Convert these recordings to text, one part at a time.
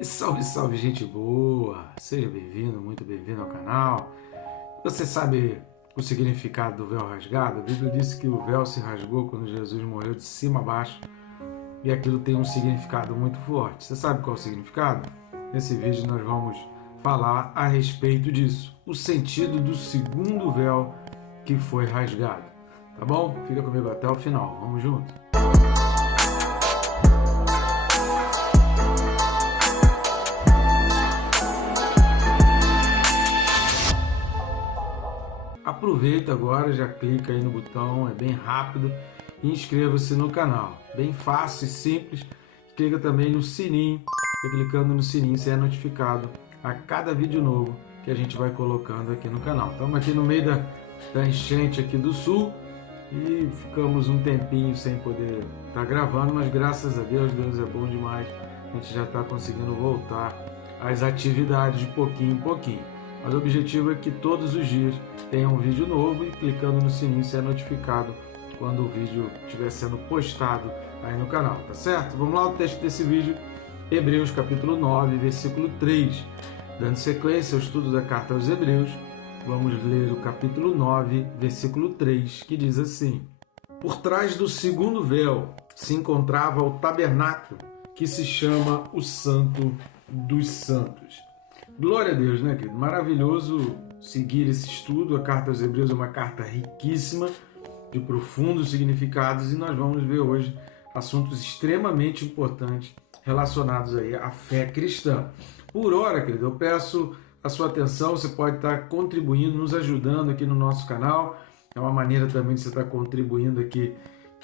E salve, salve, gente boa! Seja bem-vindo, muito bem-vindo ao canal. Você sabe o significado do véu rasgado? A Bíblia diz que o véu se rasgou quando Jesus morreu de cima a baixo e aquilo tem um significado muito forte. Você sabe qual é o significado? Nesse vídeo nós vamos falar a respeito disso, o sentido do segundo véu que foi rasgado. Tá bom? Fica comigo até o final. Vamos junto? Aproveita agora, já clica aí no botão, é bem rápido, e inscreva-se no canal. Bem fácil e simples. Clica também no sininho, e clicando no sininho você é notificado a cada vídeo novo que a gente vai colocando aqui no canal. Estamos aqui no meio da enchente aqui do sul e ficamos um tempinho sem poder estar gravando, mas graças a Deus, Deus é bom demais. A gente já está conseguindo voltar às atividades de pouquinho em pouquinho. Mas o objetivo é que todos os dias tenha um vídeo novo e clicando no sininho você é notificado quando o vídeo estiver sendo postado aí no canal, tá certo? Vamos lá, o texto desse vídeo, Hebreus capítulo 9, versículo 3. Dando sequência ao estudo da carta aos Hebreus, vamos ler o capítulo 9, versículo 3, que diz assim: Por trás do segundo véu se encontrava o tabernáculo, que se chama o Santo dos Santos. Glória a Deus, né, querido? Maravilhoso seguir esse estudo. A carta aos Hebreus é uma carta riquíssima, de profundos significados, e nós vamos ver hoje assuntos extremamente importantes relacionados aí à fé cristã. Por hora, querido, eu peço a sua atenção. Você pode estar contribuindo, nos ajudando aqui no nosso canal. É uma maneira também de você estar contribuindo aqui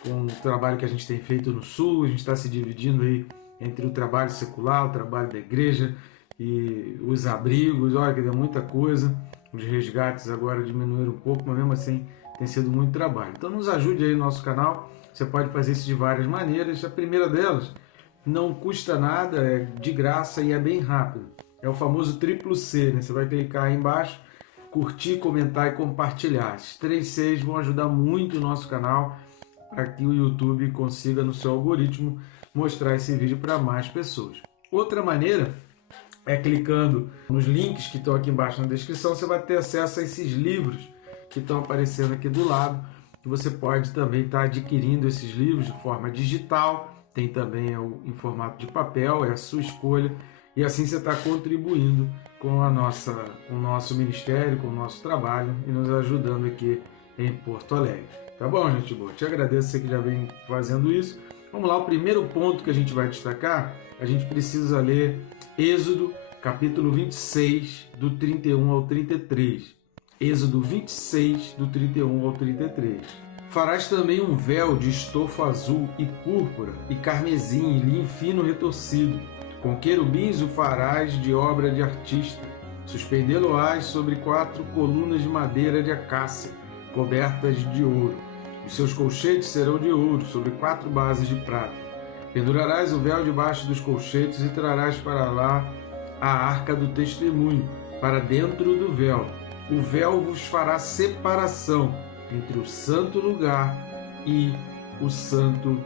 com o trabalho que a gente tem feito no Sul. A gente está se dividindo aí entre o trabalho secular, o trabalho da igreja e os abrigos. Olha que deu muita coisa. Os resgates agora diminuíram um pouco, mas mesmo assim tem sido muito trabalho. Então nos ajude aí no nosso canal. Você pode fazer isso de várias maneiras. A primeira delas não custa nada, é de graça e é bem rápido. É o famoso triplo C, né? Você vai clicar aí embaixo, curtir, comentar e compartilhar. Esses 3 Cs vão ajudar muito o nosso canal para que o YouTube consiga, no seu algoritmo, mostrar esse vídeo para mais pessoas. Outra maneira é clicando nos links que estão aqui embaixo na descrição. Você vai ter acesso a esses livros que estão aparecendo aqui do lado. E você pode também estar adquirindo esses livros de forma digital. Tem também em formato de papel, é a sua escolha. E assim você está contribuindo com o nosso ministério, com o nosso trabalho e nos ajudando aqui em Porto Alegre. Tá bom, gente boa? Te agradeço, você que já vem fazendo isso. Vamos lá, o primeiro ponto que a gente vai destacar, a gente precisa ler Êxodo, capítulo 26, do 31 ao 33. Êxodo 26, do 31 ao 33. Farás também um véu de estofo azul e púrpura e carmesim e linho fino retorcido. Com querubins o farás de obra de artista. Suspendê-lo-ás sobre 4 colunas de madeira de acácia, cobertas de ouro. Os seus colchetes serão de ouro, sobre 4 bases de prata. Pendurarás o véu debaixo dos colchetes e trarás para lá a arca do testemunho, para dentro do véu. O véu vos fará separação entre o santo lugar e o santo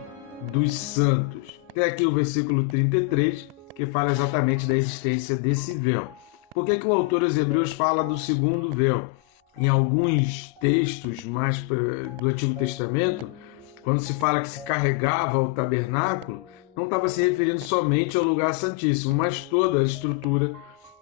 dos santos. Até aqui o versículo 33, que fala exatamente da existência desse véu. Por que o autor aos Hebreus fala do segundo véu? Em alguns textos mais do Antigo Testamento, quando se fala que se carregava o tabernáculo, não estava se referindo somente ao lugar santíssimo, mas toda a estrutura,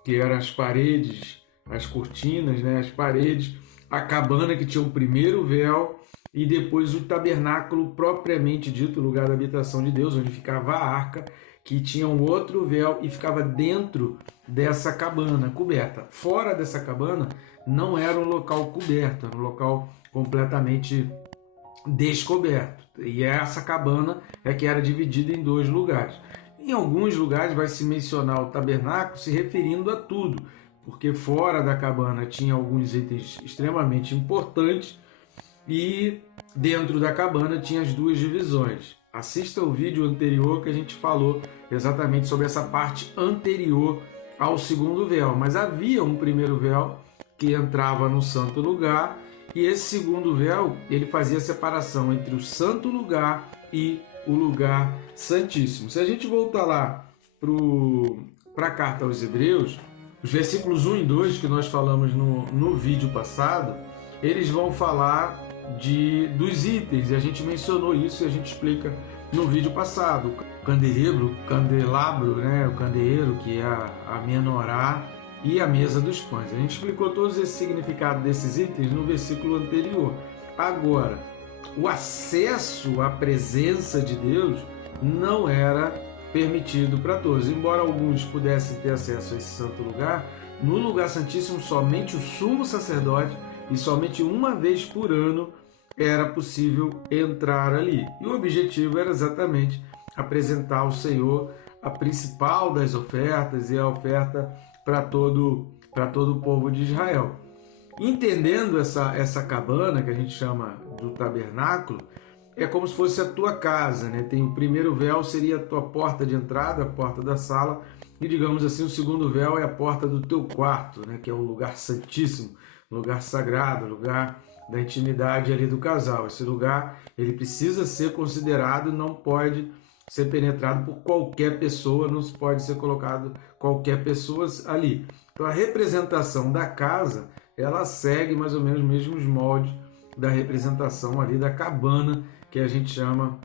que eram as paredes, as cortinas, né, as paredes, a cabana que tinha o primeiro véu e depois o tabernáculo propriamente dito, o lugar da habitação de Deus, onde ficava a arca, que tinha um outro véu e ficava dentro dessa cabana coberta. Fora dessa cabana não era um local coberto, era um local completamente descoberto. E essa cabana é que era dividida em 2 lugares. Em alguns lugares vai se mencionar o tabernáculo se referindo a tudo, porque fora da cabana tinha alguns itens extremamente importantes e dentro da cabana tinha as 2 divisões. Assista o vídeo anterior que a gente falou exatamente sobre essa parte anterior ao segundo véu. Mas havia um primeiro véu que entrava no santo lugar e esse segundo véu ele fazia a separação entre o santo lugar e o lugar santíssimo. Se a gente voltar lá para o para a carta aos Hebreus, os versículos 1 e 2 que nós falamos no vídeo passado, eles vão falar dos itens, e a gente mencionou isso e a gente explica no vídeo passado. Candelabro, né? O candeeiro, que é a menorá, e a mesa dos pães. A gente explicou todos esse significado desses itens no versículo anterior. Agora, o acesso à presença de Deus não era permitido para todos. Embora alguns pudessem ter acesso a esse santo lugar, no lugar santíssimo somente o sumo sacerdote e somente uma vez por ano era possível entrar ali. E o objetivo era exatamente apresentar ao Senhor a principal das ofertas e a oferta para todo o povo de Israel. Entendendo essa cabana, que a gente chama do tabernáculo, é como se fosse a tua casa, né? Tem o primeiro véu, seria a tua porta de entrada, a porta da sala, e digamos assim, o segundo véu é a porta do teu quarto, né? Que é o lugar santíssimo, lugar sagrado, lugar da intimidade ali do casal. Esse lugar, ele precisa ser considerado, não pode ser penetrado por qualquer pessoa, não se pode ser colocado qualquer pessoa ali. Então a representação da casa, ela segue mais ou menos os mesmos moldes da representação ali da cabana, que a gente chama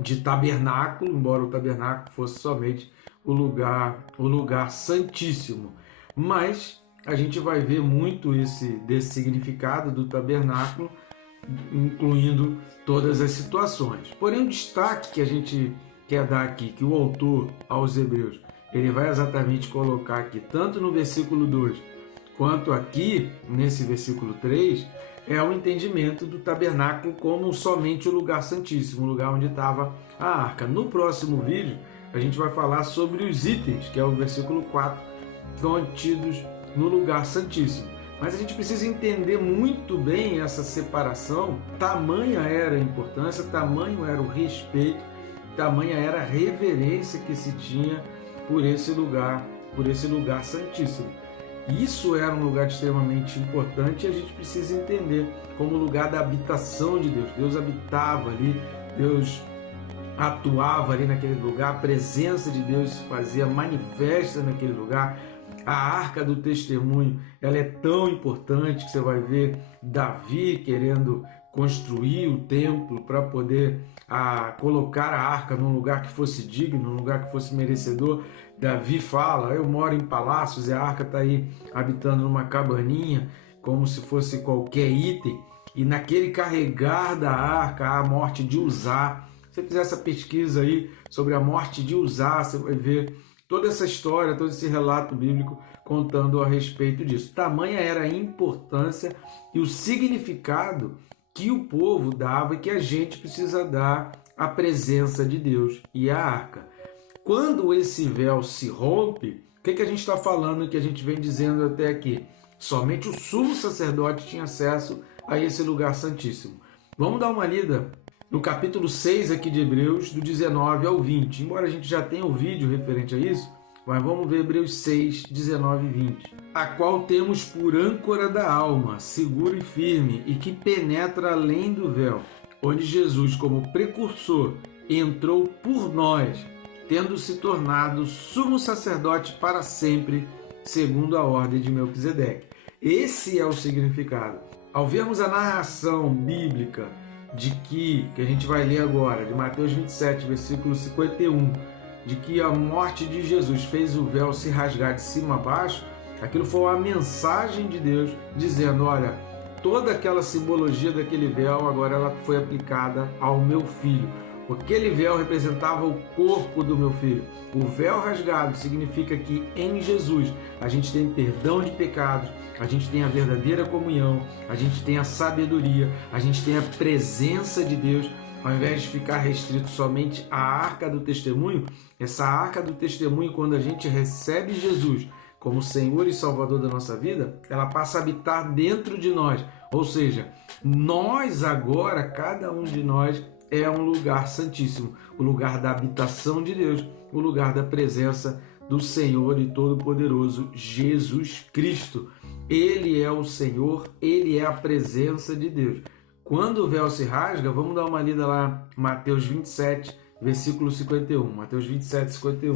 de tabernáculo, embora o tabernáculo fosse somente o lugar santíssimo. Mas a gente vai ver muito desse significado do tabernáculo, incluindo todas as situações. Porém, o destaque que a gente quer dar aqui, que o autor aos Hebreus, ele vai exatamente colocar aqui, tanto no versículo 2, quanto aqui, nesse versículo 3, é o entendimento do tabernáculo como somente o lugar santíssimo, o lugar onde estava a arca. No próximo vídeo, a gente vai falar sobre os itens, que é o versículo 4, contidos no lugar santíssimo. Mas a gente precisa entender muito bem essa separação, tamanha era a importância, tamanho era o respeito, tamanha era a reverência que se tinha por esse lugar santíssimo. Isso era um lugar extremamente importante e a gente precisa entender como lugar da habitação de Deus. Deus habitava ali, Deus atuava ali naquele lugar, a presença de Deus se fazia manifesta naquele lugar. A arca do testemunho, ela é tão importante que você vai ver Davi querendo construir o templo para poder colocar a arca num lugar que fosse digno, num lugar que fosse merecedor. Davi fala, eu moro em palácios e a arca está aí habitando numa cabaninha, como se fosse qualquer item. E naquele carregar da arca, há a morte de Uzá. Se você fizer essa pesquisa aí sobre a morte de Uzá, você vai ver toda essa história, todo esse relato bíblico contando a respeito disso. Tamanha era a importância e o significado que o povo dava e que a gente precisa dar à presença de Deus e à arca. Quando esse véu se rompe, o que a gente está falando, que a gente vem dizendo até aqui? Somente o sumo sacerdote tinha acesso a esse lugar santíssimo. Vamos dar uma lida no capítulo 6 aqui de Hebreus, do 19 ao 20. Embora a gente já tenha o vídeo referente a isso, mas vamos ver Hebreus 6, 19 e 20. A qual temos por âncora da alma, seguro e firme, e que penetra além do véu, onde Jesus, como precursor, entrou por nós, tendo se tornado sumo sacerdote para sempre, segundo a ordem de Melquisedeque. Esse é o significado. Ao vermos a narração bíblica de que a gente vai ler agora, de Mateus 27, versículo 51, de que a morte de Jesus fez o véu se rasgar de cima a baixo, aquilo foi uma mensagem de Deus dizendo, olha, toda aquela simbologia daquele véu agora ela foi aplicada ao meu filho. Aquele véu representava o corpo do meu filho. O véu rasgado significa que em Jesus a gente tem perdão de pecados, a gente tem a verdadeira comunhão, a gente tem a sabedoria, a gente tem a presença de Deus. Ao invés de ficar restrito somente à arca do testemunho, essa arca do testemunho, quando a gente recebe Jesus como Senhor e Salvador da nossa vida, ela passa a habitar dentro de nós. Ou seja, nós agora, cada um de nós, é um lugar santíssimo, o lugar da habitação de Deus, o lugar da presença do Senhor e Todo-Poderoso Jesus Cristo. Ele é o Senhor, Ele é a presença de Deus. Quando o véu se rasga, vamos dar uma lida lá, Mateus 27, versículo 51. Mateus 27, 51.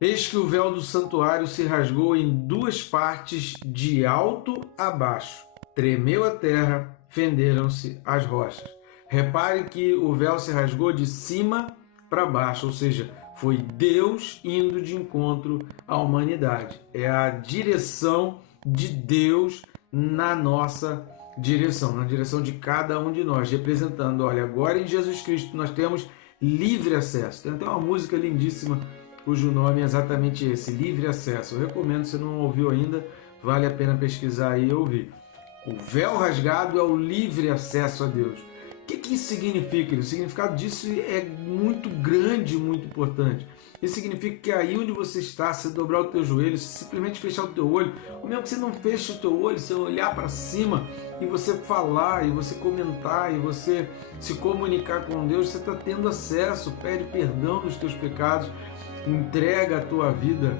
Eis que o véu do santuário se rasgou em duas partes, de alto a baixo. Tremeu a terra, fenderam-se as rochas. Repare que o véu se rasgou de cima para baixo, ou seja, foi Deus indo de encontro à humanidade. É a direção de Deus na nossa direção, na direção de cada um de nós, representando, olha, agora em Jesus Cristo nós temos livre acesso. Tem até uma música lindíssima cujo nome é exatamente esse, livre acesso. Eu recomendo, se não ouviu ainda, vale a pena pesquisar aí e ouvir. O véu rasgado é o livre acesso a Deus. O que isso significa? O significado disso é muito grande, muito importante. Isso significa que aí onde você está, se dobrar o teu joelho, se simplesmente fechar o teu olho, ou mesmo que você não feche o teu olho, se olhar para cima e você falar, e você comentar, e você se comunicar com Deus, você está tendo acesso, pede perdão dos teus pecados, entrega a tua vida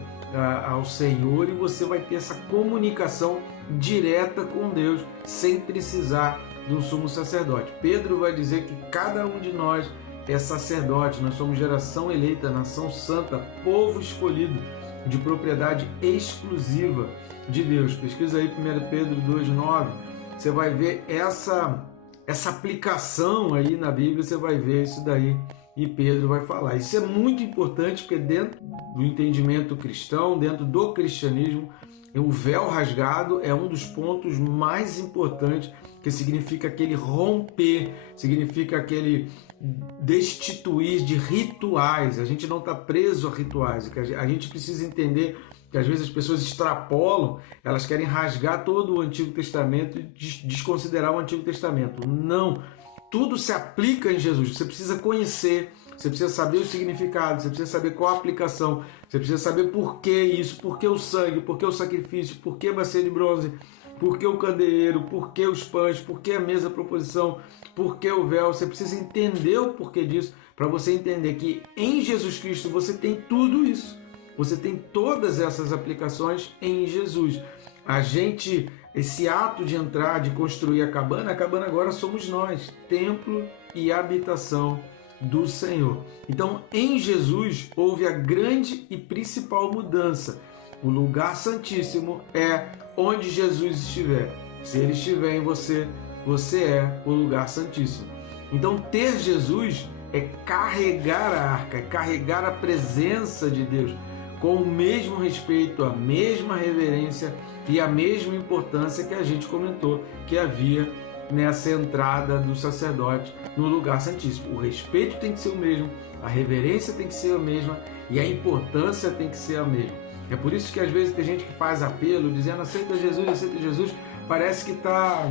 ao Senhor e você vai ter essa comunicação direta com Deus, sem precisar do sumo sacerdote. Pedro vai dizer que cada um de nós é sacerdote, nós somos geração eleita, nação santa, povo escolhido, de propriedade exclusiva de Deus. Pesquisa aí 1 Pedro 2,9, você vai ver essa aplicação aí na Bíblia, você vai ver isso daí e Pedro vai falar. Isso é muito importante porque dentro do entendimento cristão, dentro do cristianismo, o véu rasgado é um dos pontos mais importantes, que significa aquele romper, significa aquele destituir de rituais. A gente não está preso a rituais, a gente precisa entender que às vezes as pessoas extrapolam, elas querem rasgar todo o Antigo Testamento e desconsiderar o Antigo Testamento. Não, tudo se aplica em Jesus. Você precisa conhecer, você precisa saber o significado, você precisa saber qual a aplicação, você precisa saber por que isso, por que o sangue, por que o sacrifício, por que a bacia de bronze, por que o candeeiro, por que os pães, por que a mesa proposição, por que o véu. Você precisa entender o porquê disso, para você entender que em Jesus Cristo você tem tudo isso. Você tem todas essas aplicações em Jesus. Esse ato de entrar, de construir a cabana agora somos nós, templo e habitação do Senhor. Então, em Jesus houve a grande e principal mudança. O lugar santíssimo é onde Jesus estiver. Se ele estiver em você, você é o lugar santíssimo. Então, ter Jesus é carregar a arca, é carregar a presença de Deus com o mesmo respeito, a mesma reverência e a mesma importância que a gente comentou que havia nessa entrada do sacerdote no lugar santíssimo. O respeito tem que ser o mesmo, a reverência tem que ser a mesma e a importância tem que ser a mesma. É por isso que às vezes tem gente que faz apelo dizendo aceita Jesus, parece que está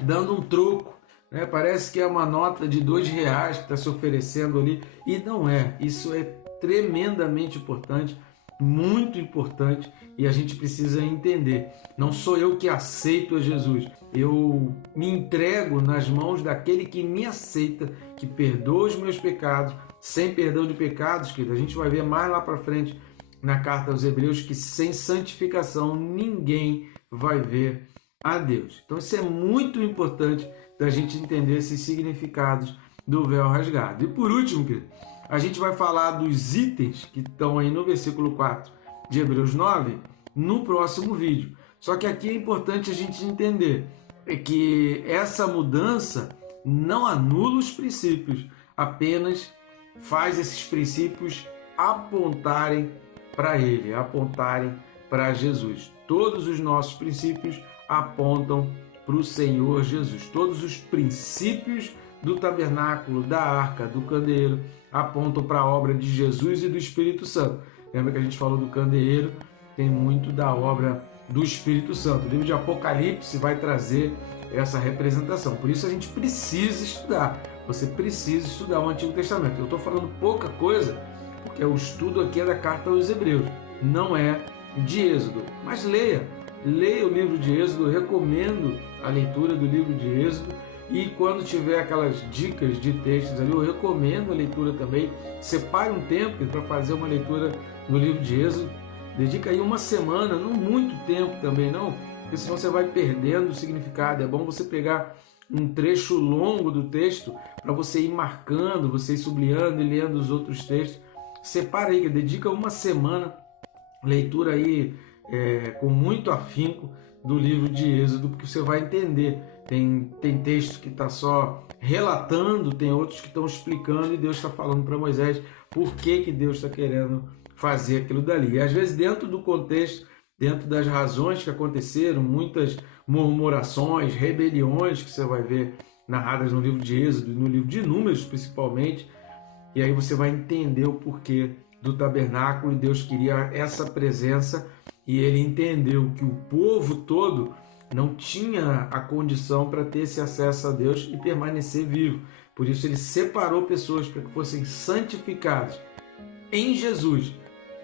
dando um troco, né? Parece que é uma nota de R$2 que está se oferecendo ali, e não é. Isso é tremendamente importante, muito importante, e a gente precisa entender. Não sou eu que aceito a Jesus, eu me entrego nas mãos daquele que me aceita, que perdoa os meus pecados. Sem perdão de pecados, querido, a gente vai ver mais lá para frente na carta aos Hebreus que sem santificação ninguém vai ver a Deus. Então isso é muito importante da gente entender esses significados do véu rasgado. E por último, querido, a gente vai falar dos itens que estão aí no versículo 4 de Hebreus 9 no próximo vídeo. Só que aqui é importante a gente entender que essa mudança não anula os princípios, apenas faz esses princípios apontarem para Ele, apontarem para Jesus. Todos os nossos princípios apontam para o Senhor Jesus. Todos os princípios do tabernáculo, da arca, do candeeiro, apontam para a obra de Jesus e do Espírito Santo. Lembra que a gente falou do candeeiro? Tem muito da obra do Espírito Santo. O livro de Apocalipse vai trazer essa representação. Por isso a gente precisa estudar. Você precisa estudar o Antigo Testamento. Eu estou falando pouca coisa, porque o estudo aqui é da carta aos Hebreus, não é de Êxodo. Mas leia o livro de Êxodo, eu recomendo a leitura do livro de Êxodo. E quando tiver aquelas dicas de textos ali, eu recomendo a leitura também. Separe um tempo para fazer uma leitura no livro de Êxodo. Dedica aí uma semana, não muito tempo também não, porque senão você vai perdendo o significado. É bom você pegar um trecho longo do texto para você ir marcando, você ir sublinhando e lendo os outros textos, separa aí, dedica uma semana, leitura aí com muito afinco do livro de Êxodo, porque você vai entender. Tem texto que está só relatando, tem outros que estão explicando, e Deus está falando para Moisés por que Deus está querendo fazer aquilo dali. E às vezes dentro do contexto, dentro das razões que aconteceram, muitas murmurações, rebeliões que você vai ver narradas no livro de Êxodo, no livro de Números principalmente, e aí você vai entender o porquê do tabernáculo, e Deus queria essa presença, e ele entendeu que o povo todo não tinha a condição para ter esse acesso a Deus e permanecer vivo. Por isso ele separou pessoas para que fossem santificadas em Jesus.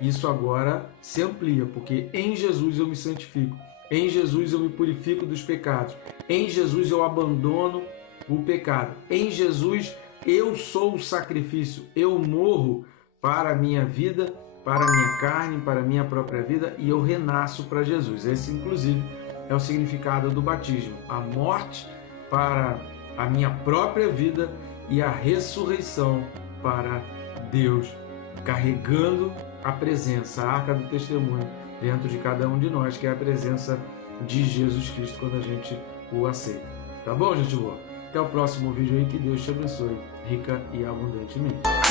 Isso agora se amplia, porque em Jesus eu me santifico, em Jesus eu me purifico dos pecados, em Jesus eu abandono o pecado, em Jesus eu sou o sacrifício, eu morro para a minha vida, para a minha carne, para a minha própria vida, e eu renasço para Jesus. Esse, inclusive, é o significado do batismo: a morte para a minha própria vida e a ressurreição para Deus, carregando a presença, a arca do testemunho dentro de cada um de nós, que é a presença de Jesus Cristo quando a gente o aceita. Tá bom, gente boa? Até o próximo vídeo aí, que Deus te abençoe rica e abundantemente.